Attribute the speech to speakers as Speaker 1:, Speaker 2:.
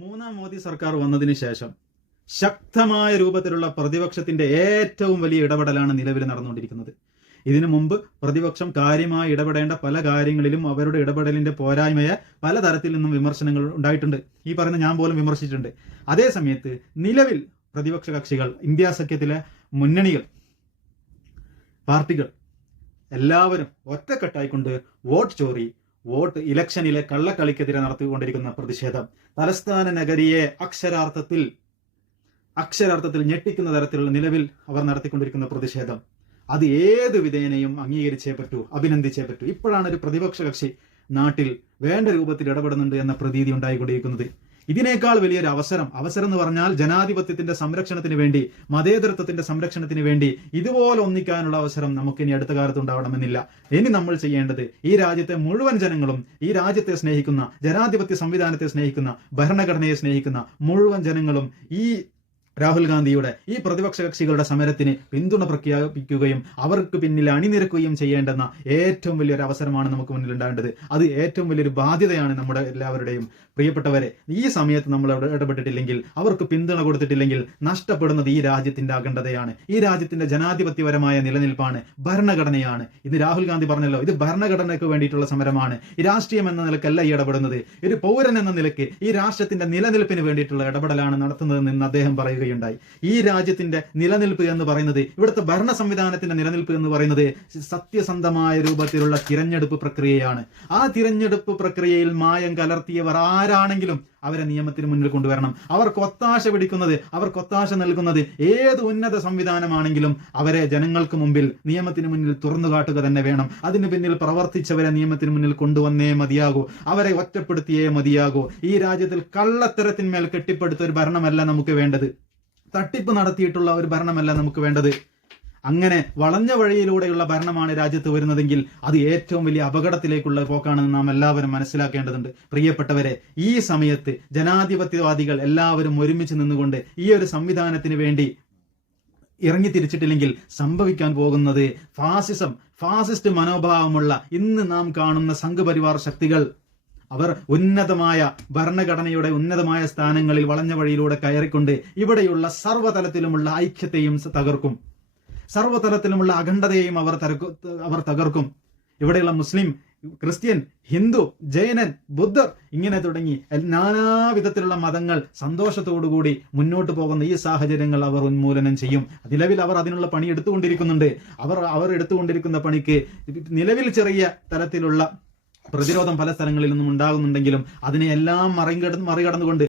Speaker 1: മൂന്നാം മോദി സർക്കാർ വന്നതിന് ശേഷം ശക്തമായ രൂപത്തിലുള്ള പ്രതിപക്ഷത്തിന്റെ ഏറ്റവും വലിയ ഇടപെടലാണ് നിലവിൽ നടന്നുകൊണ്ടിരിക്കുന്നത്. ഇതിനു മുമ്പ് പ്രതിപക്ഷം കാര്യമായി ഇടപെടേണ്ട പല കാര്യങ്ങളിലും അവരുടെ ഇടപെടലിന്റെ പോരായ്മയെ പലതരത്തിൽ നിന്നും വിമർശനങ്ങൾ ഉണ്ടായിട്ടുണ്ട്. ഈ പറയുന്ന ഞാൻ പോലും വിമർശിച്ചിട്ടുണ്ട്. അതേ സമയത്ത് നിലവിൽ പ്രതിപക്ഷ കക്ഷികൾ ഇന്ത്യ സഖ്യത്തിലെ മുന്നണികൾ പാർട്ടികൾ എല്ലാവരും ഒറ്റക്കെട്ടായിക്കൊണ്ട് വോട്ട് ചോറി വോട്ട് ഇലക്ഷനിലെ കള്ളക്കളിക്കെതിരെ നടത്തിക്കൊണ്ടിരിക്കുന്ന പ്രതിഷേധം. തലസ്ഥാന നഗരിയെ അക്ഷരാർത്ഥത്തിൽ അക്ഷരാർത്ഥത്തിൽ ഞെട്ടിക്കുന്ന തരത്തിലുള്ള നിലവിൽ അവർ നടത്തിക്കൊണ്ടിരിക്കുന്ന പ്രതിഷേധം. അത് ഏത് വിധേനയും അംഗീകരിച്ചേ പറ്റൂ അഭിനന്ദിച്ചേ പറ്റൂ. ഇപ്പോഴാണ് ഒരു പ്രതിപക്ഷ കക്ഷി നാട്ടിൽ വേണ്ട രൂപത്തിൽ ഇടപെടുന്നുണ്ട് എന്ന പ്രതീതി ഉണ്ടായിക്കൊണ്ടിരിക്കുന്നത്. ഇതിനേക്കാൾ വലിയൊരു അവസരം. അവസരം എന്ന് പറഞ്ഞാൽ ജനാധിപത്യത്തിന്റെ സംരക്ഷണത്തിന് വേണ്ടി മതേതരത്വത്തിന്റെ സംരക്ഷണത്തിന് വേണ്ടി ഇതുപോലെ ഒന്നിക്കാനുള്ള അവസരം നമുക്ക് ഇനി അടുത്ത കാലത്ത് ഉണ്ടാവണമെന്നില്ല. ഇനി നമ്മൾ ചെയ്യേണ്ടത് ഈ രാജ്യത്തെ മുഴുവൻ ജനങ്ങളും ഈ രാജ്യത്തെ സ്നേഹിക്കുന്ന ജനാധിപത്യ സംവിധാനത്തെ സ്നേഹിക്കുന്ന ഭരണഘടനയെ സ്നേഹിക്കുന്ന മുഴുവൻ ജനങ്ങളും ഈ രാഹുൽ ഗാന്ധിയുടെ ഈ പ്രതിപക്ഷ കക്ഷികളുടെ സമരത്തിന് പിന്തുണ പ്രഖ്യാപിക്കുകയും അവർക്ക് പിന്നിൽ അണിനിരക്കുകയും ചെയ്യേണ്ടെന്ന ഏറ്റവും വലിയൊരു അവസരമാണ് നമുക്ക് മുന്നിൽ ഉണ്ടാകേണ്ടത് അത് ഏറ്റവും വലിയൊരു ബാധ്യതയാണ് നമ്മുടെ എല്ലാവരുടെയും. പ്രിയപ്പെട്ടവരെ ഈ സമയത്ത് നമ്മൾ ഇടപെട്ടിട്ടില്ലെങ്കിൽ അവർക്ക് പിന്തുണ കൊടുത്തിട്ടില്ലെങ്കിൽ നഷ്ടപ്പെടുന്നത് ഈ രാജ്യത്തിന്റെ അഖണ്ഡതയാണ്. ഈ രാജ്യത്തിന്റെ ജനാധിപത്യപരമായ നിലനിൽപ്പാണ് ഭരണഘടനയാണ്. ഇത് രാഹുൽ ഗാന്ധി പറഞ്ഞല്ലോ ഇത് ഭരണഘടനയ്ക്ക് വേണ്ടിയിട്ടുള്ള സമരമാണ്. ഈ രാഷ്ട്രീയം എന്ന നിലക്കല്ല ഈ ഇടപെടുന്നത്. ഒരു പൗരൻ എന്ന നിലയ്ക്ക് ഈ രാഷ്ട്രത്തിന്റെ നിലനിൽപ്പിന് വേണ്ടിയിട്ടുള്ള ഇടപെടലാണ് നടത്തുന്നതെന്ന് അദ്ദേഹം പറയുകയുണ്ടായി ഈ രാജ്യത്തിന്റെ നിലനിൽപ്പ് എന്ന് പറയുന്നത് ഇവിടുത്തെ ഭരണ സംവിധാനത്തിന്റെ നിലനിൽപ്പ് എന്ന് പറയുന്നത് സത്യസന്ധമായ രൂപത്തിലുള്ള തിരഞ്ഞെടുപ്പ് പ്രക്രിയയാണ്. ആ തിരഞ്ഞെടുപ്പ് പ്രക്രിയയിൽ മായം കലർത്തിയവർ ആരാണെങ്കിലും അവരെ നിയമത്തിന് മുന്നിൽ കൊണ്ടുവരണം. അവർക്ക് ഒത്താശ പിടിക്കുന്നത് അവർക്ക് ഒത്താശ നൽകുന്നത് ഏത് ഉന്നത സംവിധാനമാണെങ്കിലും അവരെ ജനങ്ങൾക്ക് മുമ്പിൽ നിയമത്തിന് മുന്നിൽ തുറന്നു കാട്ടുക തന്നെ വേണം. അതിന് പിന്നിൽ പ്രവർത്തിച്ചവരെ നിയമത്തിന് മുന്നിൽ കൊണ്ടുവന്നേ മതിയാകൂ. അവരെ ഒറ്റപ്പെടുത്തിയേ മതിയാകൂ. ഈ രാജ്യത്തിൽ കള്ളത്തരത്തിന്മേൽ കെട്ടിപ്പടുത്ത ഒരു ഭരണമല്ല നമുക്ക് വേണ്ടത്. തട്ടിപ്പ് നടത്തിയിട്ടുള്ള ഒരു ഭരണമല്ല നമുക്ക് വേണ്ടത്. അങ്ങനെ വളഞ്ഞ വഴിയിലൂടെയുള്ള ഭരണമാണ് രാജ്യത്ത് വരുന്നതെങ്കിൽ അത് ഏറ്റവും വലിയ അപകടത്തിലേക്കുള്ള പോക്കാണെന്ന് നാം എല്ലാവരും മനസ്സിലാക്കേണ്ടതുണ്ട്. പ്രിയപ്പെട്ടവരെ ഈ സമയത്ത് ജനാധിപത്യവാദികൾ എല്ലാവരും ഒരുമിച്ച് നിന്നുകൊണ്ട് ഈ ഒരു സംവിധാനത്തിന് വേണ്ടി ഇറങ്ങി തിരിച്ചിട്ടില്ലെങ്കിൽ സംഭവിക്കാൻ പോകുന്നത് ഫാസിസം ഫാസിസ്റ്റ് മനോഭാവമുള്ള ഇന്ന് നാം കാണുന്ന സംഘപരിവാർ ശക്തികൾ. അവർ ഉന്നതമായ ഭരണഘടനയുടെ ഉന്നതമായ സ്ഥാനങ്ങളിൽ വളഞ്ഞ വഴിയിലൂടെ കയറിക്കൊണ്ട് ഇവിടെയുള്ള സർവതലത്തിലുമുള്ള ഐക്യത്തെയും തകർക്കും. സർവതലത്തിലുമുള്ള അഖണ്ഡതയെയും അവർ അവർ തകർക്കും. ഇവിടെയുള്ള മുസ്ലിം ക്രിസ്ത്യൻ ഹിന്ദു ജൈനൻ ബുദ്ധർ ഇങ്ങനെ തുടങ്ങി നാനാവിധത്തിലുള്ള മതങ്ങൾ സന്തോഷത്തോടുകൂടി മുന്നോട്ട് പോകുന്ന ഈ സാഹചര്യങ്ങൾ അവർ ഉന്മൂലനം ചെയ്യും. നിലവിൽ അവർ അതിനുള്ള പണി എടുത്തുകൊണ്ടിരിക്കുന്നുണ്ട്. അവർ അവർ എടുത്തുകൊണ്ടിരിക്കുന്ന പണിക്ക് നിലവിൽ ചെറിയ തരത്തിലുള്ള പ്രതിരോധം പല സ്ഥലങ്ങളിൽ നിന്നും ഉണ്ടാകുന്നുണ്ടെങ്കിലും അതിനെ എല്ലാം മറികടന്ന് മറികടന്നുകൊണ്ട്